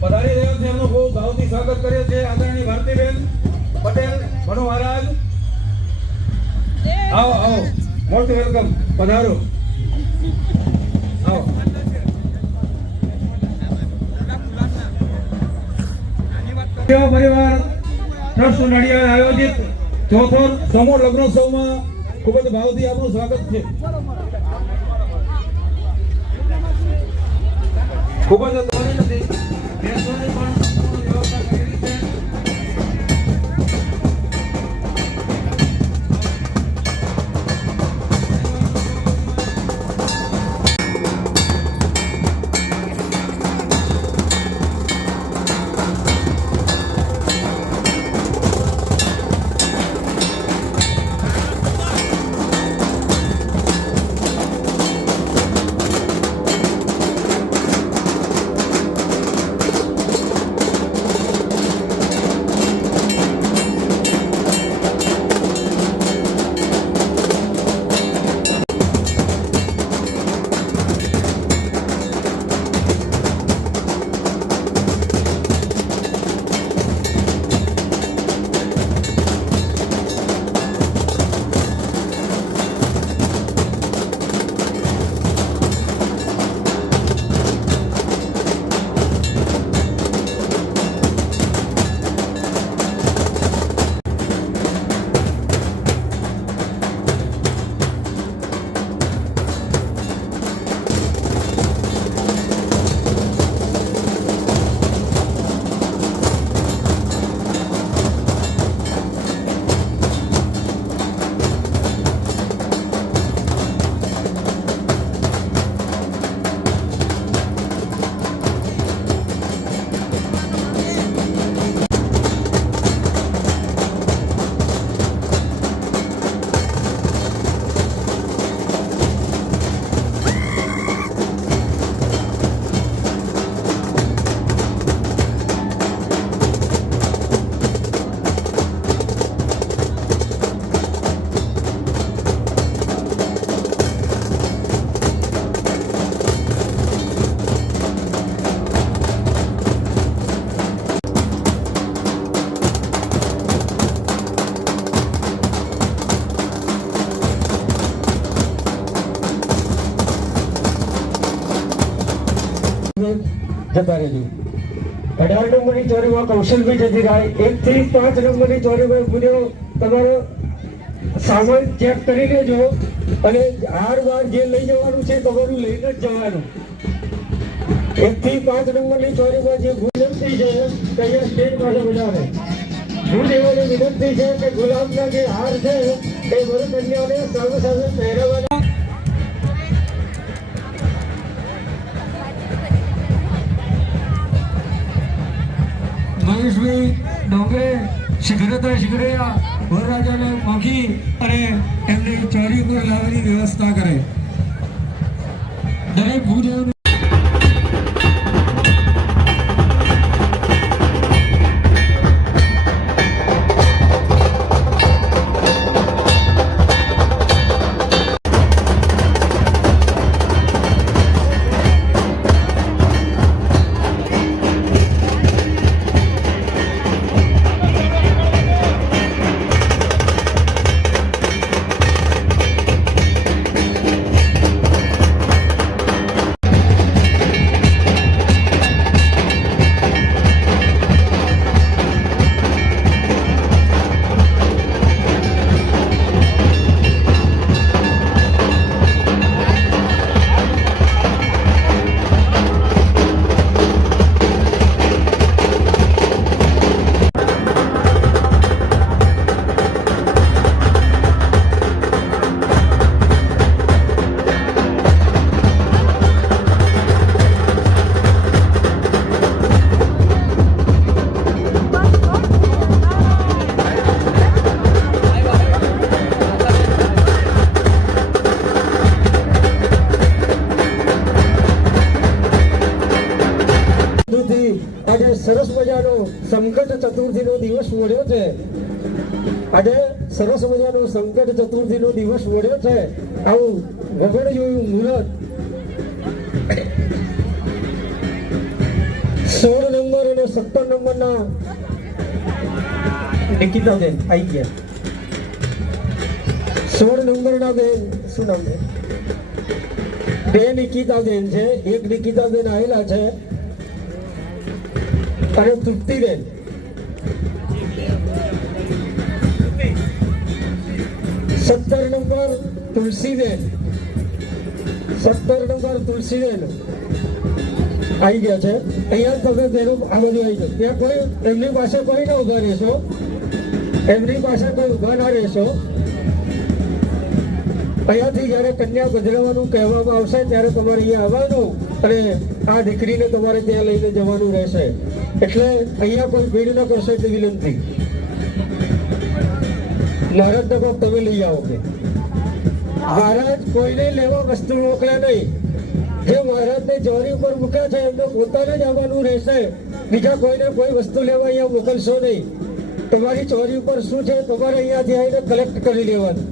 પધારી રહ્યા છે એમનું ખૂબ ભાવથી સ્વાગત કરે છે આદરણીય ભારતીબેન પટેલ ભણો મહારાજ. આવો આવો, મોસ્ટ વેલકમ, પધારો, આવો. પરિવાર ટ્રસ્ટ નડિયાદ આયોજિત ચોથો સમૂહ લગ્નોત્સવમાં ખૂબ જ ભાવથી આપનું સ્વાગત છે. ખૂબ જ નથી બેસવાની પણ વ્યવસ્થા કરેલી છે. જતા રહેજો. 18 નંબરની ચોરીમાં કૌશલભાઈ જતીરાય, 1 થી 5 નંબરની ચોરીમાં પૂર્યો તમારો સામાન ચેક કરી લેજો અને હાર બાર જે લઈ જવાનું છે તમારું લઈને જ જવાનું. 1 થી 5 નંબરની ચોરીમાં જે વિનંતી છે કે અહીંયા સ્ટેજ પાસે બજાવે હું એવાની વિનંતી છે કે ગુલાબના જે હાર છે એ વરકન્યાને સામે સામે પહેરવાના. મહેશભાઈ ડોંગરે શીઘ્રયા વરરાજાને માગી અને એમની ચોરી પર લાવવાની વ્યવસ્થા કરે. દરેક ભૂદેવને આજે સરસ મજાનો સંકટ ચતુર્થીનો દિવસ મળ્યો છે. આજે સરસ મજાનો સંકટ ચતુર્થીનો દિવસ મળ્યો છે. આવું વગર જોયું મુહૂર્ત 16 નંબર 17 નંબરના નિકિતાબેન આવી ગયા. 16 નંબરના બેન શું નામ છે? બે નિકિતાબેન છે, એક નિકિતાબેન આવેલા છે અને તૃપ્તિબેન. 17 નંબર તુલસીબેન, 17 નંબર તુલસીબેન આવી ગયા છે. અહીંયા તમે બેનો આ બાજુ આવી જાઓ. ત્યાં કોઈ એમની પાસે કોઈ ના ઉભા રહેશો, એમની પાસે કોઈ ઉભા ના રહેશો. અહીંયાથી જ્યારે કન્યા બદલવાનું કહેવામાં આવશે ત્યારે તમારે અહીંયા આવવાનું અને આ દીકરીને તમારે ત્યાં લઈને જવાનું રહેશે. એટલે અહીંયા કોઈ ભીડ ન કરશો એટલી વિનંતી. મહારાજને કોક તમે લઈ આવો કે મહારાજ કોઈને લેવા વસ્તુ મોકલ્યા નહીં. જે મહારાજને ચોરી ઉપર મૂક્યા છે એમને પોતાને જ આવવાનું રહેશે. બીજા કોઈને કોઈ વસ્તુ લેવા અહીંયા મોકલશો નહીં. તમારી ચોરી ઉપર શું છે તમારે અહીંયાથી આવીને કલેક્ટ કરી લેવાનું.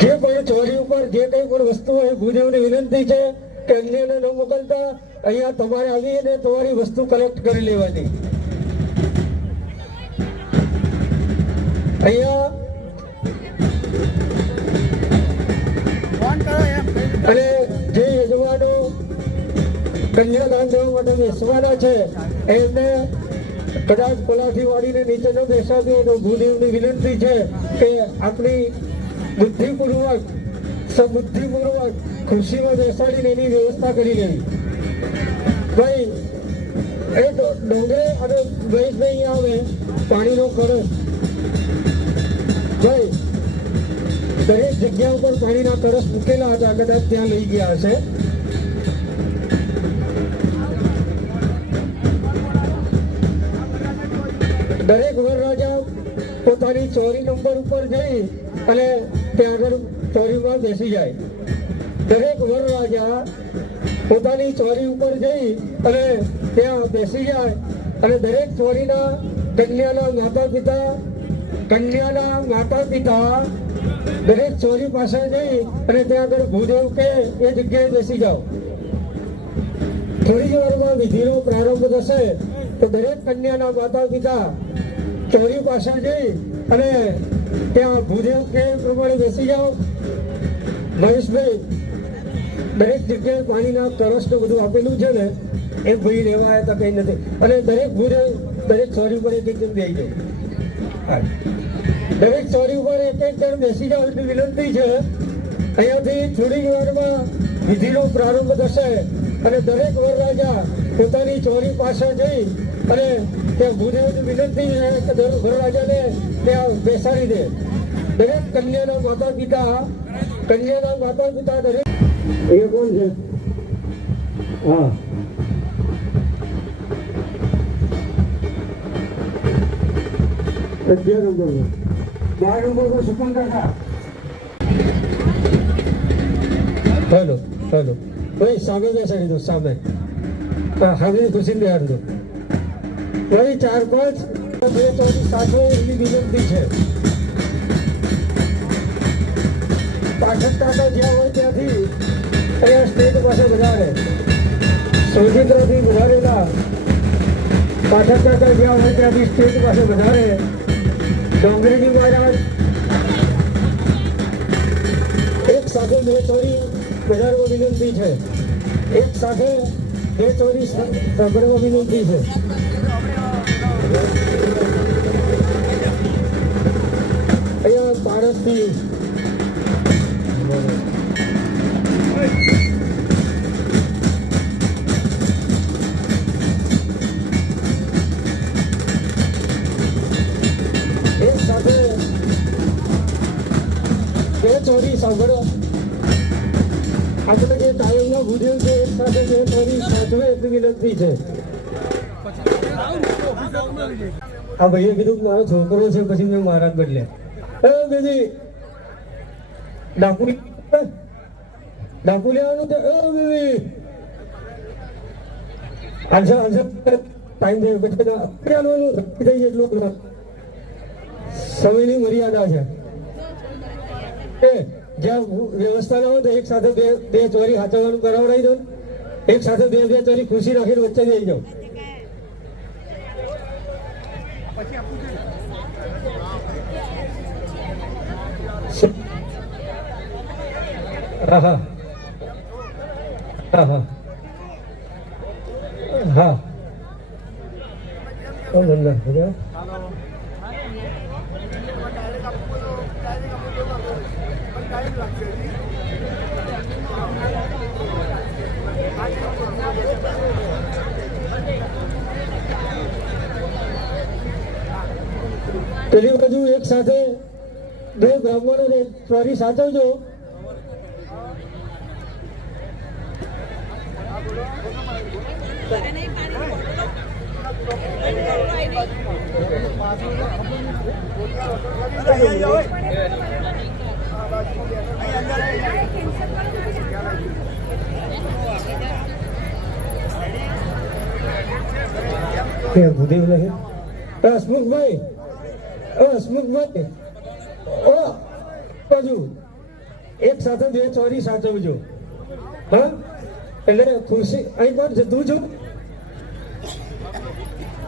જે કોઈ ચોરી ઉપર જે કંઈ પણ વસ્તુ હોય ભૂદેવની વિનંતી છે કે અન્યને ન મોકલતા અહીંયા તમારે આવીને તમારી વસ્તુ કલેક્ટ કરી લેવાની. અહીંયા અને જે યજમાનો કન્યાદાન દેવા માટે બેસવાના છે એમને કદાચ પલાઠી વાળીને નીચે ન બેસાડ્યું તો ભૂદેવની વિનંતી છે કે આપણી બુદ્ધિપૂર્વક સબુદ્ધિપૂર્વક ખુરશીમાં બેસાડીને એની વ્યવસ્થા કરી લેવી. ભાઈ એ ડોંગરે અને મહેશભાઈ આવે પાણીનો કળશ. ભાઈ દરેક જગ્યા ઉપર પાણીના કળશ મૂકેલા હતા, કદાચ ત્યાં લઈ ગયા હશે. દરેક વરરાજા પોતાની ચોરી નંબર ઉપર જઈ અને ત્યાં આગળ ચોરીમાં બેસી જાય. દરેક વરરાજા પોતાની ચોરી ઉપર જઈ અને ત્યાં બેસી જાય અને દરેક ચોરીના કન્યાના માતા પિતા દરેક ચોરી પાસે જઈ અને ત્યાં આગળ ભૂદેવ કે એ જગ્યાએ બેસી જાઓ. થોડી જ વારમાં વિધિનો પ્રારંભ થશે તો દરેક કન્યાના માતા પિતા ચોરી પાસે જઈ અને ત્યાં ભૂદેવ કે પ્રમાણે બેસી જાઓ. મહેશભાઈ દરેક જગ્યાએ પાણીના કળશ તો બધું આપેલું છે ને એ ભાઈ લેવા આવ્યા હતા, કંઈ નથી. અને દરેક ભૂદેવ દરેક ચોરી પર એક જણ બેસી જાય. દરેક ચોરી ઉપર એક જણ બેસી જાઓ એટલી વિનંતી છે. અહીંયાથી થોડી જ વારમાં વિધિનો પ્રારંભ થશે અને દરેક વરરાજા પોતાની ચોરી પાસે જઈ અને ત્યાં ભૂદેવની વિનંતી છે કે દરેક વરરાજાને ત્યાં બેસાડી દે. દરેક કન્યાના માતા પિતા દરેક એ કોણ છે? હા, અગિયાર નંબર 12 નંબર સુકન કાકા. હેલો ભાઈ સામે બેસાડી દો, સામે હવે ખુશી બેસાડી દો. ભાઈ 4-5 બે ચોરી સાથે એવી વિનંતી છે. પાછળ કાકા જ્યાં હોય ત્યાંથી અહીંયા સ્ટેજ પાસે વધારે સોજિત્રથી વધારેલા પાછળ કાકા જ્યાં હોય ત્યાંથી સ્ટેજ પાસે વધારે ડોંગરેજી મહારાજ એક સાથે બે ચોરી વધારવા વિનંતી છે. એક સાથે બે ચોરી સાંભળવા વિનંતી છે. અહીંયા પારસથી એક સાથે બે ચોરી સાંભળો. આપણે જે ટાઈમના ભૂદેવ છે એક સાથે બે ચોરી સાંભળે એટલી વિનંતી છે. આ ભાઈએ કીધું મારો છોકરો છે પછી મેં મહારાજ બદલે. બેજી ડાકુ લેવાનું છે. બેબી આન્સર ટાઈમ થયો પછી એટલું સમયની મર્યાદા છે. જ્યાં વ્યવસ્થા ના હોય તો એક સાથે બે ચોરી હાચવવાનું કરાવડાવી દો. એક સાથે બે ચોરી ખુશી રાખીને વચ્ચે જઈ જાઓ. હા હા હા હા હા. પેલી બાજુ એક સાથે બે બ્રાહ્મણોને ચોરી સાચવજો. ભૂદેવ નહીં. હસમુખભાઈ, હસમુખભાઈ, ઓ બાજુ એક સાથે બે ચોરી સાચવજો. હા, એટલે ખુશી અહીં કોણ છે? તું છું.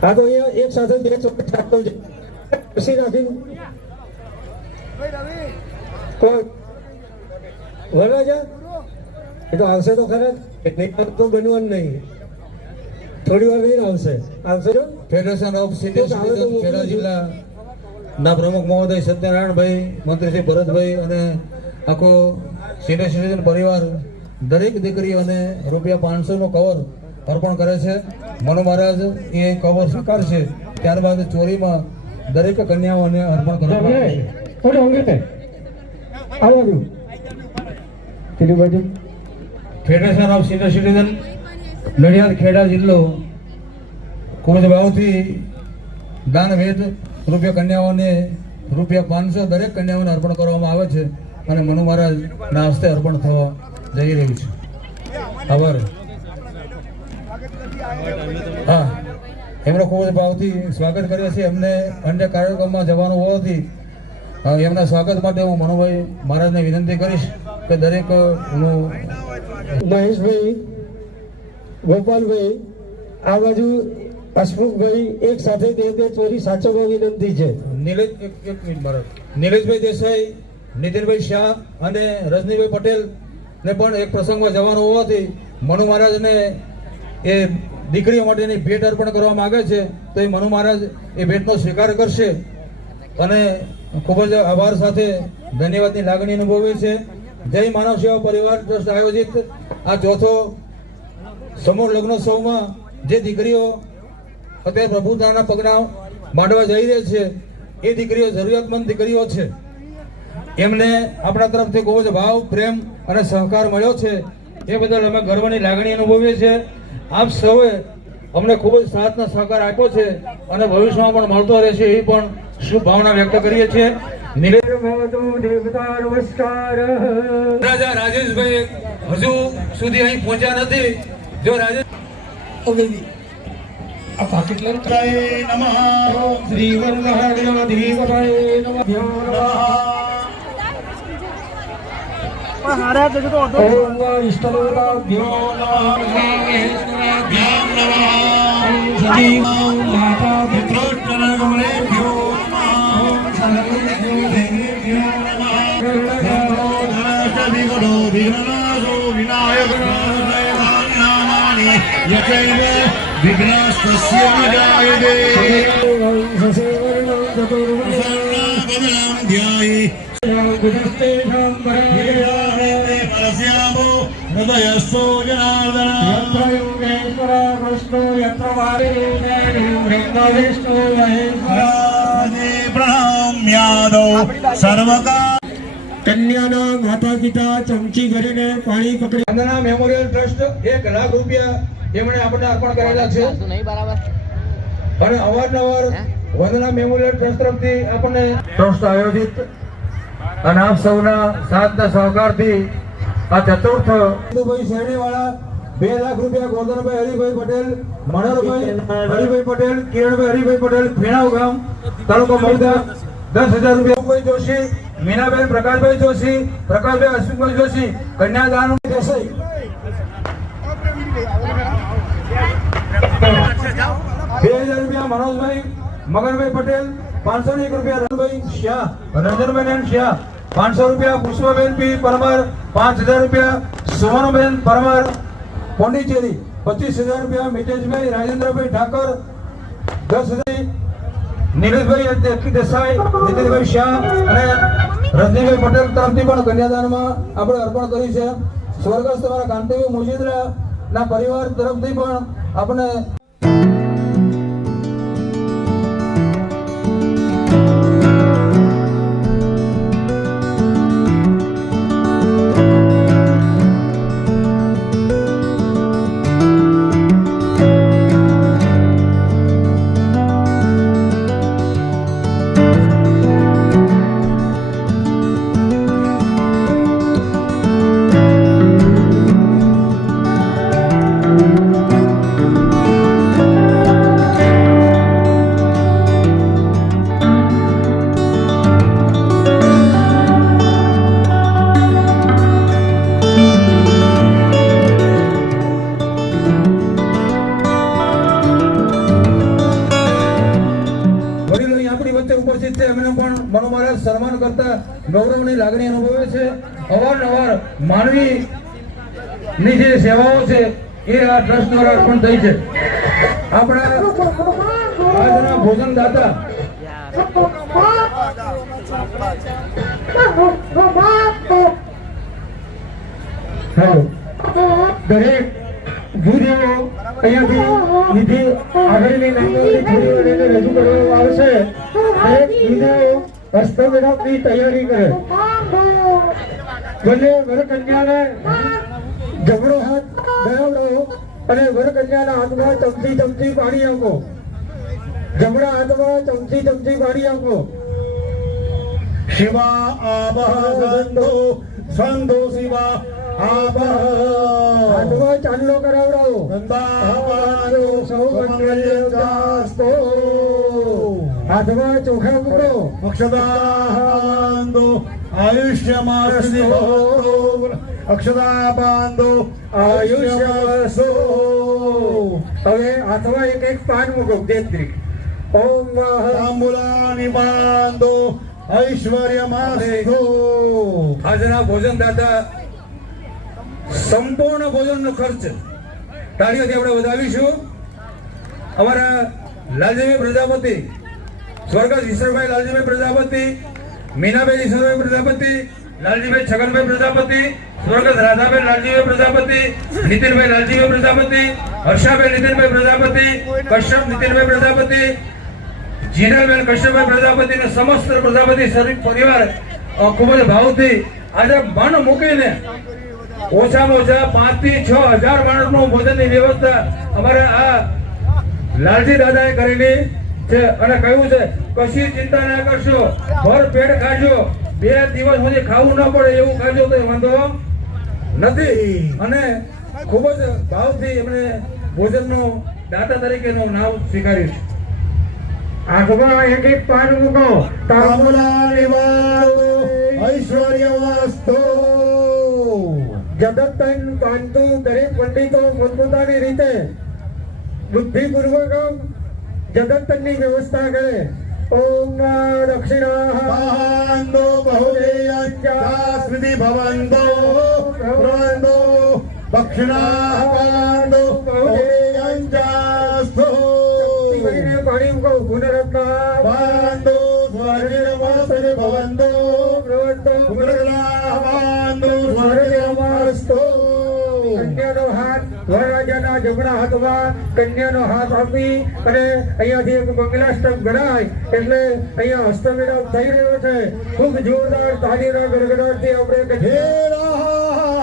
હા, તો અહીંયા એક સાથે બે ચોરી સાચવજો. ખુશી રાખીને કોણ વરરાજા એ તો આવશે તો ખરા. નહીં તો બનવાનું નહીં. થોડી વાર નહીં આવશે. આવશે જો federation of senior citizen Kheda જિલ્લા ના પ્રમુખ મહોદય સત્યનારાયણભાઈ, મંત્રી શ્રી ભરતભાઈ અને આખો સિનિયર સિટીઝન પરિવાર દરેક દીકરીઓને ₹500 નું કવર અર્પણ કરે છે. મનુ મહારાજ એ કવર સ્વીકારશે, ત્યારબાદ ચોરીમાં દરેક કન્યાઓને અર્પણ કરવામાં આવશે. Federation of senior citizen Nadiad Kheda જિલ્લો ખૂબ જ ભાવથી દાન ભેટ કન્યાઓને ₹500 દરેક કન્યાઓને અર્પણ કરવામાં આવે છે અને મનુ મહારાજના હસ્તે અર્પણ થવા જઈ રહ્યું છે. આભાર. હા, એમણે ખૂબ જ ભાવથી સ્વાગત કર્યું છે. એમને અન્ય કાર્યક્રમમાં જવાનું હોવાથી એમના સ્વાગત માટે હું મનુભાઈ મહારાજને વિનંતી કરીશ કે દરેક મહેશભાઈ, ગોપાલભાઈ, આ બાજુ હસમુખભાઈ એક સાથે બે ચોરી સાચવવા વિનંતી છે. નિલેશભાઈ દેસાઈ, નીતિનભાઈ શાહ અને રજનીભાઈ પટેલ ને પણ એક પ્રસંગમાં જવાનું હોવાથી મનુ મહારાજને એ દીકરીઓ માટેની ભેટ અર્પણ કરવા માંગે છે, તો એ મનુ મહારાજ એ ભેટનો સ્વીકાર કરશે અને ખૂબ જ આભાર સાથે ધન્યવાદની લાગણી અનુભવે છે. જય માનવ સેવા પરિવાર ટ્રસ્ટ આયોજિત આ ચોથો સમૂહ લગ્નોત્સવમાં જે દીકરીઓ અત્યારે પ્રભુતાના પગના માંડવા જઈ રહી છે, એ દીકરીઓ જરૂરિયાતમંદ દીકરીઓ છે. એમને આપણા તરફથી ખૂબ જ ભાવ, પ્રેમ અને સહકાર મળ્યો છે. એ બદલ અમે ગર્વની લાગણી અનુભવીએ છીએ. આપ સૌએ અમને ખૂબ જ સાથના સહકાર આપ્યો છે અને ભવિષ્યમાં પણ મળતો રહેશે એવી પણ શુભ ભાવના વ્યક્ત કરીએ છીએ. રાજા રાજેશભાઈ હજુ સુધી અહીં પહોંચ્યા નથી. જો રાજેશ શ્રી વરમહાદેવાધિપતયે નમઃ. ઓમ ઇષ્ટદેવતાભ્યો નમઃ. માતા પિતૃગણેભ્યો विघ्नस्तस्य विजायते ध्यायि हृदयस्थो जनार्दन यत्र योगेश्वर कृष्णो यत्र विष्णु प्रणाम्यादो सर्वका કન્યાના માતા પિતા ચમચી ભરીને પાણી પકડી. વંદના મેમોરિયલ ટ્રસ્ટ ₹1,00,000 એમણે આપણને અર્પણ કરેલા છે અને અવારનવાર વંદના મેમોરિયલ ટ્રસ્ટ તરફથી આપણને ટ્રસ્ટ આયોજિત અને આપ સૌના સાથના સહકારથી આ ચતુર્થ શેરણીવાળા ₹2,00,000 ગોરધનભાઈ હરિભાઈ પટેલ, મણરભાઈ હરિભાઈ પટેલ, કિરણભાઈ હરિભાઈ પટેલ, ફેણાવ ગામ, તાલુકો મહુધા ₹10,000. જોશી, મીનાબેન પ્રકાશભાઈ જોશી, પ્રકાશભાઈ અશ્વિનભાઈ જોશી, કન્યાદાન દેસાઈ. 2000 રૂપિયા મનોજભાઈ મગનભાઈ પટેલ, 501 રૂપિયા રણભાઈ શાહ, રંજનભાઈ શાહ, 500 રૂપિયા પુષ્પાબેન પી પરમાર, 5000 રૂપિયા સુમનબેન પરમાર પોંડિચેરી, 25000 રૂપિયા મિતેશભાઈ રાજેન્દ્રભાઈ ઠાકર, 10000 નીલેશભાઈ દેસાઈ, નીતિનભાઈ શાહ અને રજનીભાઈ પટેલ તરફથી પણ કન્યાદાનમાં આપણે અર્પણ કરી છે. સ્વર્ગસ્થ તમારા કાંતિભાઈ મોજીદ્રા ના પરિવાર તરફથી પણ આપણે ઉપસ્થિત છે. એમને પણ મનોમારા સન્માન કરતા ગૌરવની લાગણી અનુભવે છે. અવારનવાર માનવી ની જે સેવાઓ છે એ આ ટ્રસ્ટ દ્વારા અર્પણ થઈ છે. આપણા આજના ભોજન દાતા દરેક ભૂદેવો અહીંયાથી નિધિ આગળની નામોની થોડી વાર એને રજૂ કરવામાં આવશે. દરેક ભૂદેવો હસ્તમેળાપની તૈયારી કરે. બંને વરકન્યાને જમણો હાથ ધરાવડો અને વરકન્યાના હાથમાં ચમચી ચમચી પાણી આપો. જમણા હાથમાં ચમચી ચમચી પાણી આપો. શિવા આબહ સંતો સંતો શિવા આબહ હાથમાં ચાંદલો કરાવડાવો. વંદાવનો સૌમંગલ્યદાસ્તો હાથમાં ચોખા મૂકો. અક્ષદાબાંધો આયુષ્યમાસ્તો અક્ષદાબાંધો આયુષ્યમાસ્તો. હવે હાથમાં એક એક પાન મૂકો. દેત્રી ઓમ તાંબુલાની બાંધો ઐશ્વર્યમાસ્તો. આજના ભોજન દાતા સંપૂર્ણ ભોજનનો ખર્ચ તાળીઓથી આપણે વધાવીશું. અમારા લાલજીભાઈ પ્રજાપતિ, સ્વર્ગસ્થ ઈશ્વરભાઈ લાલજીભાઈ પ્રજાપતિ, મીનાભાઈ ઈશ્વરભાઈ પ્રજાપતિ, લાલજીભાઈ છગનભાઈ પ્રજાપતિ, સ્વર્ગસ્થ રાધાભાઈ લાલજીભાઈ પ્રજાપતિ, નીતિનભાઈ લાલજીભાઈ પ્રજાપતિ, હર્ષાભાઈ નીતિનભાઈ પ્રજાપતિ, કશ્યપ નીતિનભાઈ પ્રજાપતિ, જીનલબેન કશ્યપભાઈ પ્રજાપતિ અને સમસ્ત પ્રજાપતિ શરીફ પરિવાર ખૂબ જ ભાવથી આજે મન મૂકીને ઓછામાં ઓછા 5 થી 6,000 માણસનું ભોજનની વ્યવસ્થા અમારે આ લાલજી દાદાએ કરેલી છે અને કહ્યું છે કશી ચિંતા ના કરશો, ભર પેટ ખાજો, 2 દિવસ સુધી ખાવું ન પડે એવું ખાજો તો વાંધો નથી. અને ખૂબ જ ભાવથી એમણે ભોજનનું દાતા તરીકેનું નામ સ્વીકાર્યું છે. હાથમાં એક એક પાન મૂકો. તાંબુલાની બાંધો ઐશ્વર્યમાસ્તો. જગતન કાંતુ દરેક પંડિતો પોતપોતાની રીતે બુદ્ધિપૂર્વક જગતની વ્યવસ્થા કરે. ઓમ દક્ષિણા બાંધો બહુદેયસ્મિતિ ભવંતો ભવંતો દક્ષિણા બાંધો બહુદેયંચાસ્તો. પાણી મૂકો. ગુણરત્ન બાંધો સ્વર્ગિરમાસ્તે ભવંતો ભવંતો ગુણરત્ન સ્વર્ગિરમાસ્તો. કન્યાનો હાથ વરરાજાના જમણા હાથમાં કન્યાનો હાથ આપી અને અહીંયાથી એક મંગલાષ્ટક ગણાય એટલે અહીંયા હસ્તમેળાપ થઈ રહ્યો છે. ખૂબ જોરદાર તાળીના ગડગડાટથી આપણે હે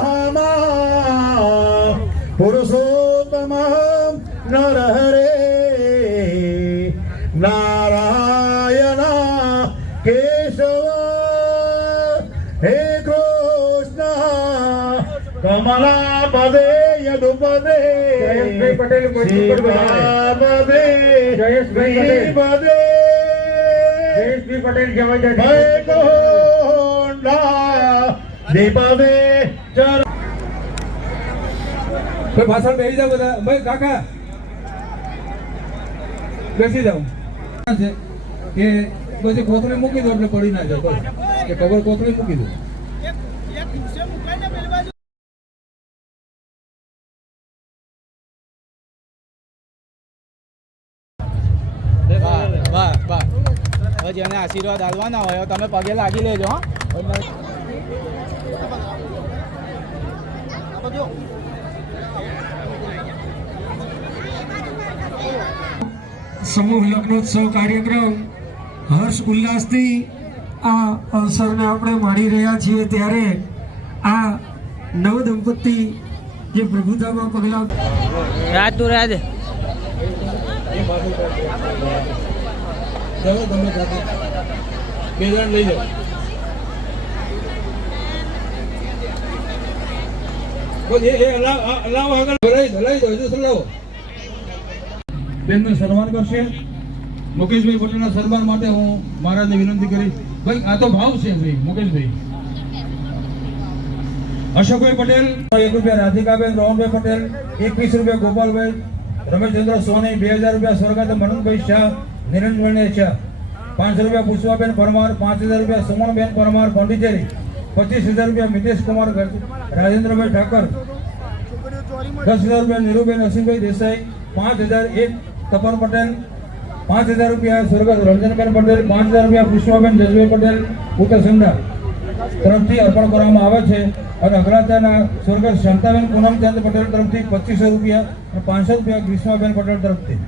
રામા પુરુષોત્તમ નરહરે નારાયણ કેશવ હે કૃષ્ણ કમલા પદે યદુપદે જયેશભાઈ પટેલ મંચ ઉપર પદે જયેશભાઈ પદે જયેશભાઈ પટેલ જવા જાય. વૈકુંઠા દીપદે ચર. પાછળ બેસી જાવ બધા. ભાઈ કાકા બેસી જાઓ છે કે પછી કોથળી મૂકી દો એટલે પડી ના જાય બસ કે કવર કોથળી મૂકી દો. હવે જેને આશીર્વાદ આલવાના હોય તમે પગે લાગી લેજો હો. સમૂહ લગ્નોત્સવ કાર્યક્રમ હર્ષ ઉલ્લાસથી આ અવસરને આપણે માણી રહ્યા છીએ ત્યારે આ નવ દંપતી જે પ્રભુતામાં પગલાં રાજ તું રાજ ચાલો તમે સાથે 2 જણ લઈ જાઓ. બસ એ અલાવ આગળ હલાવી દો હજુ હલાવો. બેનનું સન્માન કરશે. મુકેશભાઈ પટેલના સન્માન માટે હું મહારાજને વિનંતી કરીશ. ભાઈ આ તો ભાવ છે ભાઈ મુકેશભાઈ. અશોકભાઈ પટેલ 1 રૂપિયા, રાધિકાબેન રોહનભાઈ પટેલ 21 રૂપિયા, ગોપાલભાઈ રમેશચંદ્ર સોની 2000 રૂપિયા, સ્વર્ગસ્થ મનનભાઈ શાહ નિરંજનભાઈ શાહ 500 રૂપિયા, પુષ્પાબેન પરમાર 5000 રૂપિયા, સુમનબેન પરમાર પોંડિચેરી 25000 રૂપિયા, મિતેશ કુમાર રાજેન્દ્રભાઈ ઠાકર 10000 રૂપિયા, નીરુબેન અસીમભાઈ દેસાઈ 5001, તપન પટેલ 5000 રૂપિયા, સ્વર્ગસ્થ રંજનબેન પટેલ 5000 રૂપિયા, પુષ્પાબેન જસભાઈ પટેલ ઉત્તરસંડા તરફથી અર્પણ કરવામાં આવે છે. અને અગ્રાચાના સ્વર્ગસ્થ શાંતાબેન પૂનમચંદ પટેલ તરફથી 2500 રૂપિયા અને 500 રૂપિયા ગ્રીષ્માબેન પટેલ તરફથી.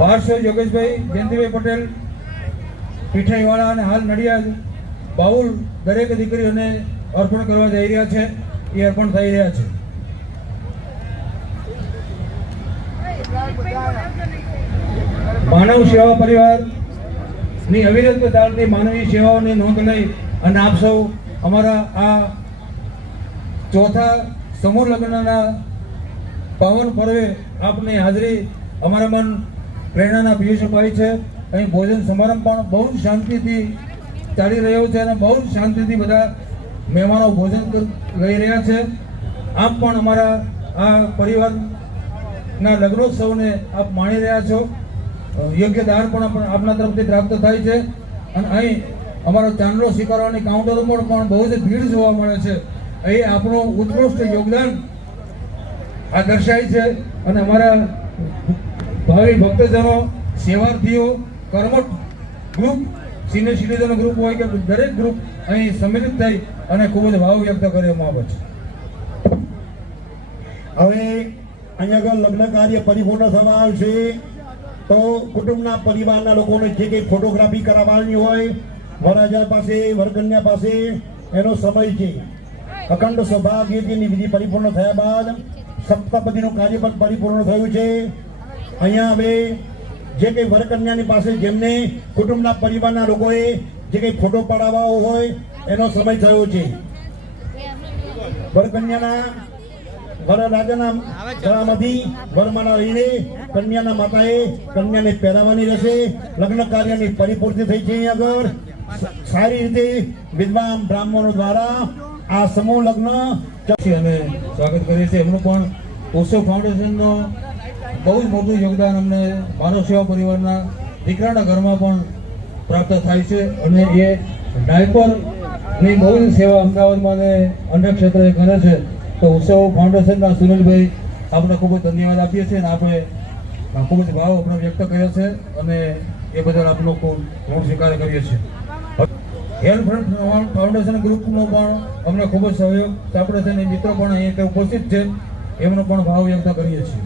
500 યોગેશભાઈ જયંતિભાઈ પટેલ પીઠાઈવાળા અને હાલ નડિયાદ બાઉલ દરેક દીકરીઓને અર્પણ કરવા જઈ રહ્યા છે. એ અર્પણ થઈ રહ્યા છે. માનવ સેવા પરિવારની અવિરત ચાલતી માનવીય સેવાઓની નોંધ લઈ અને આપ સૌ અમારા આ ચોથા સમૂહ લગ્નના પાવન પર્વે આપની હાજરી અમારા મન પ્રેરણાના પીયુષ અપાય છે. અહીં ભોજન સમારંભ પણ બહુ જ શાંતિથી ચાલી રહ્યો છે અને બહુ જ શાંતિથી બધા મહેમાનો ભોજન લઈ રહ્યા છે. આપ પણ અમારા આ પરિવારના લગ્નોત્સવને આપ માણી રહ્યા છો. યોગ્ય દાન પણ આપના તરફથી પ્રાપ્ત થાય છે. અને અહીં અમારો ચાંદલો સ્વીકારવાની કાઉન્ટરો પણ બહુ જ ભીડ જોવા મળે છે. અહીં આપણું ઉત્કૃષ્ટ યોગદાન આ દર્શાય છે. અને અમારા ભાવિ ભક્તજનો, સેવાર્થીઓ, કર્મઠ ગ્રુપ, સિનિયર સિટીઝન ગ્રુપ હોય કે દરેક ગ્રુપ અહીં સંમિલિત થઈ અને ખૂબ જ ભાવ વ્યક્ત કરવામાં આવે છે. હવે અહીંયા આગળ લગ્ન કાર્ય પરિપૂર્ણ થવા આવશે તો કુટુંબના પરિવારના લોકોને જે કંઈ ફોટોગ્રાફી કરાવવાની હોય વરરાજા પાસે, વરકન્યા પાસે એનો સમય છે. અખંડ સૌભાગ્યની વિધિ પરિપૂર્ણ થયા બાદ સપ્તપદીનું કાર્ય પણ પરિપૂર્ણ થયું છે. અહીંયા હવે જે કંઈ વરકન્યાની પાસે જેમને કુટુંબના પરિવારના લોકોએ જે કંઈ ફોટો પડાવવા હોય એનો સમય થયો છે. વરકન્યાના વરરાજાના ગળામાંથી વરમાળા લઈને કન્યાના માતાએ કન્યાને પહેરાવવાની રહેશે. લગ્ન કાર્યની પરિપૂર્તિ થઈ છે. અહીં આગળ સારી રીતે વિદ્વાન બ્રાહ્મણો દ્વારા આ સમૂહ લગ્ન અને સ્વાગત કરીએ છીએ. એમનું પણ ઉત્સવ ફાઉન્ડેશનનો બહુ જ મોટું યોગદાન અમને માનવ સેવા પરિવારના દીકરાના ઘરમાં પણ પ્રાપ્ત થાય છે. અને એ ડાયપરની બહુ જ સેવા અમદાવાદમાં અને અન્ય ક્ષેત્રે કરે છે. તો ઉત્સવ ફાઉન્ડેશનના સુનિલભાઈ આપણે ખૂબ જ ધન્યવાદ આપીએ છીએ અને આપણે ખૂબ જ ભાવ આપણે વ્યક્ત કર્યો છે અને એ બદલ આપનો ખૂબ ઋણ સ્વીકાર કરીએ છીએ. હેલ્થ ફાઉન્ડેશન ગ્રુપનો પણ અમને ખૂબ જ સહયોગ આપણે છે અને મિત્રો પણ અહીંયા ઉપસ્થિત છે એમનો પણ ભાવ વ્યક્ત કરીએ છીએ.